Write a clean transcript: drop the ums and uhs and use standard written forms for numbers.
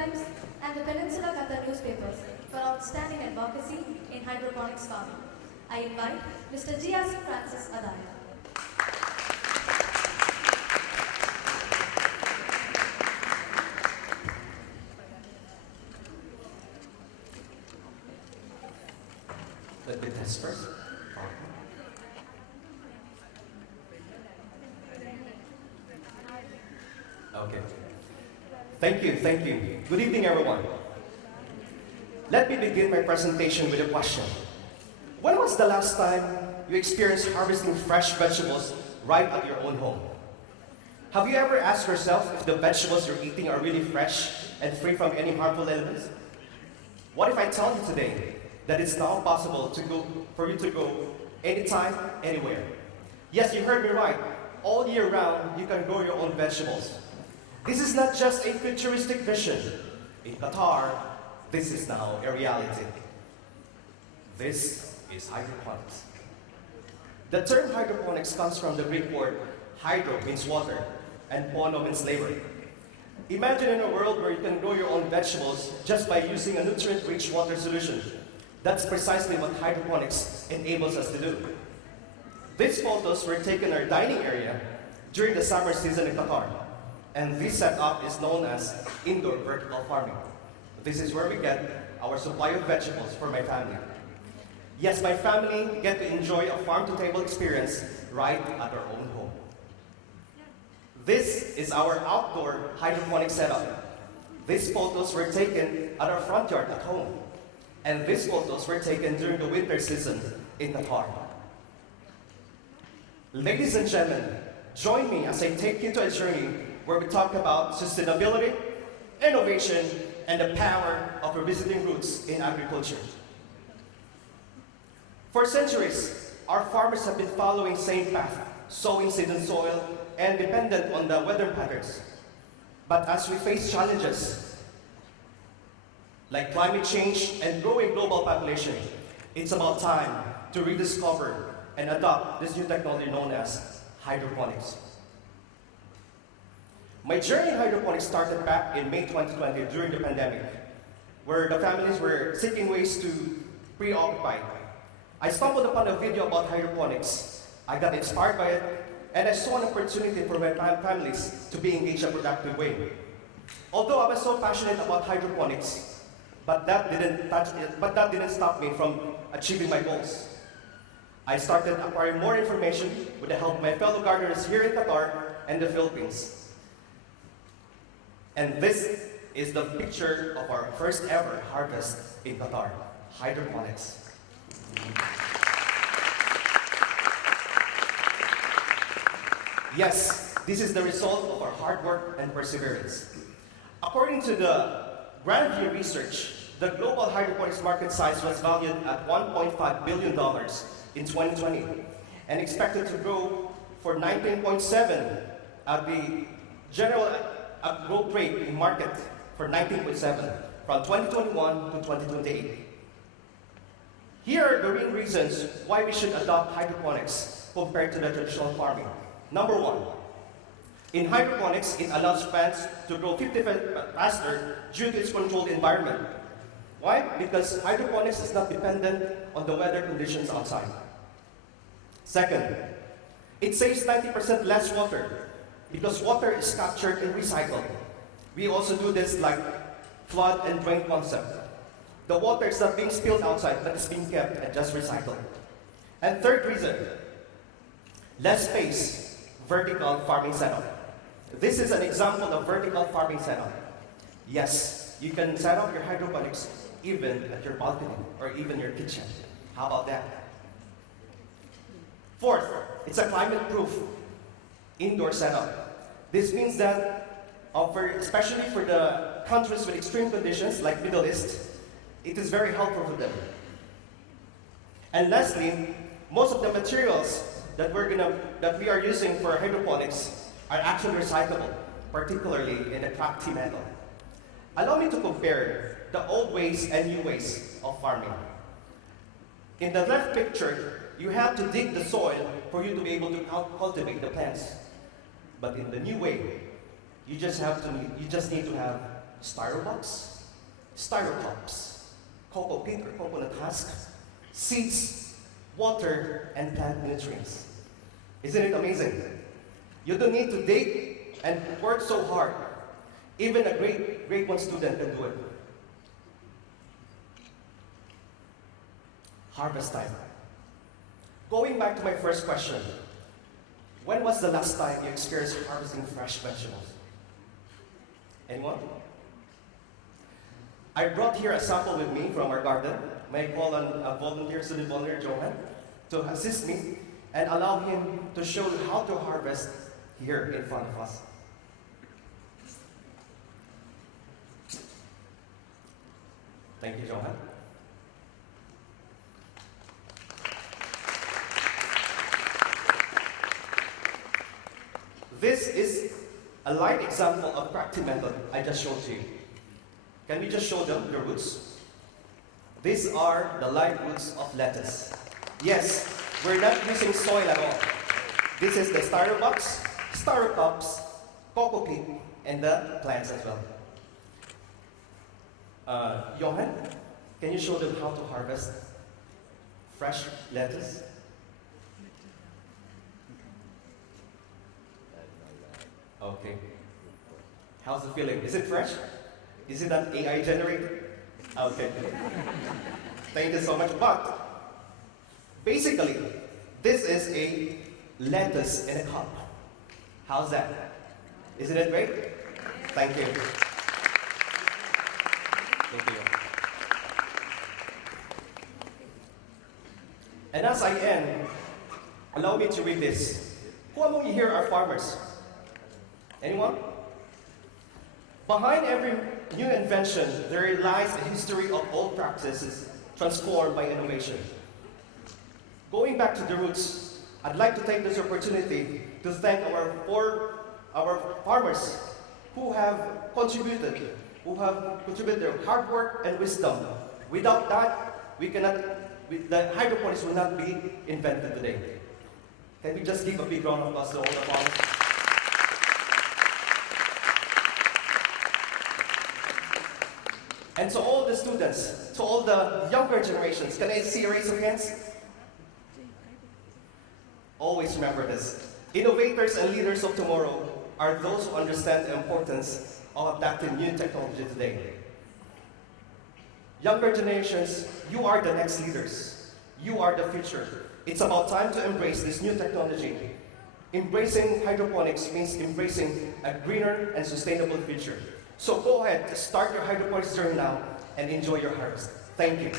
Times and the Peninsula Qatar newspapers for outstanding advocacy in hydroponics farming. I invite Mr. Jeacim Francis Adaya. Let me test first. Okay. Thank you, thank you. Good evening, everyone. Let me begin my presentation with a question. When was the last time you experienced harvesting fresh vegetables right at your own home? Have you ever asked yourself if the vegetables you're eating are really fresh and free from any harmful elements? What if I tell you today that it's now possible for you to go anytime, anywhere? Yes, you heard me right. All year round, you can grow your own vegetables. This is not just a futuristic vision. In Qatar, this is now a reality. This is hydroponics. The term hydroponics comes from the Greek word hydro means water and pono means labor. Imagine in a world where you can grow your own vegetables just by using a nutrient-rich water solution. That's precisely what hydroponics enables us to do. These photos were taken in our dining area during the summer season in Qatar. And this setup is known as indoor vertical farming. This is where we get our supply of vegetables for my family. Yes, my family get to enjoy a farm-to-table experience right at our own home. This is our outdoor hydroponic setup. These photos were taken at our front yard at home. And these photos were taken during the winter season in Qatar. Ladies and gentlemen, join me as I take you to a journey where we talk about sustainability, innovation, and the power of revisiting roots in agriculture. For centuries, our farmers have been following the same path, sowing seed in soil, and dependent on the weather patterns. But as we face challenges like climate change and growing global population, it's about time to rediscover and adopt this new technology known as hydroponics. My journey in hydroponics started back in May 2020 during the pandemic, where the families were seeking ways to preoccupy. I stumbled upon a video about hydroponics. I got inspired by it, and I saw an opportunity for my families to be engaged in a productive way. Although I was so passionate about hydroponics, but that didn't stop me from achieving my goals. I started acquiring more information with the help of my fellow gardeners here in Qatar and the Philippines. And this is the picture of our first ever harvest in Qatar, hydroponics. Yes, this is the result of our hard work and perseverance. According to the Grand View research, the global hydroponics market size was valued at $1.5 billion in 2020 and expected to grow for 19.7 at the general growth rate in market for 19.7 from 2021 to 2028. Here are the main reasons why we should adopt hydroponics compared to the traditional farming. Number one, in hydroponics, it allows plants to grow 50% faster due to its controlled environment. Why? Because hydroponics is not dependent on the weather conditions outside. Second, it saves 90% less water because water is captured and recycled. We also do this like flood and drain concept. The water is not being spilled outside, but it's being kept and just recycled. And third reason, less space, vertical farming setup. This is an example of vertical farming setup. Yes, you can set up your hydroponics even at your balcony or even your kitchen. How about that? Fourth, it's a climate-proof indoor setup. This means that, especially for the countries with extreme conditions like Middle East, it is very helpful for them. And lastly, most of the materials that we are using for hydroponics are actually recyclable, particularly in the cracked tea metal. Allow me to compare the old ways and new ways of farming. In the left picture, you have to dig the soil for you to be able to cultivate the plants. But in the new way, you just need to have styrobox, styrocups, cocoa peat or coconut husk, seeds, water, and plant nutrients. Isn't it amazing? You don't need to dig and work so hard. Even a grade 1 student can do it. Harvest time. Going back to my first question, when was the last time you experienced harvesting fresh vegetables? Anyone? I brought here a sample with me from our garden. May I call on a volunteer, student volunteer, Johan, to assist me and allow him to show you how to harvest here in front of us. Thank you, Johan. This is a light example of practice method I just showed to you. Can we just show them the roots? These are the live roots of lettuce. Yes, we're not using soil at all. This is the styrobox, styrocups, cocoa peat, and the plants as well. Johan, can you show them how to harvest fresh lettuce? Okay. How's the feeling? Is it fresh? Is it an AI generated? Okay. Thank you so much. But basically, this is a lettuce in a cup. How's that? Isn't it great? Thank you. Thank you. And as I end, allow me to read this. Who among you here are farmers? Anyone? Behind every new invention, there lies a history of old practices transformed by innovation. Going back to the roots, I'd like to take this opportunity to thank our farmers who have contributed their hard work and wisdom. Without that, the hydroponics will not be invented today. Can we just give a big round of applause to all the farmers? And to all the students, to all the younger generations, can I see a raise of hands? Always remember this. Innovators and leaders of tomorrow are those who understand the importance of adapting new technology today. Younger generations, you are the next leaders. You are the future. It's about time to embrace this new technology. Embracing hydroponics means embracing a greener and sustainable future. So go ahead, start your hydroponics journey now and enjoy your harvest. Thank you.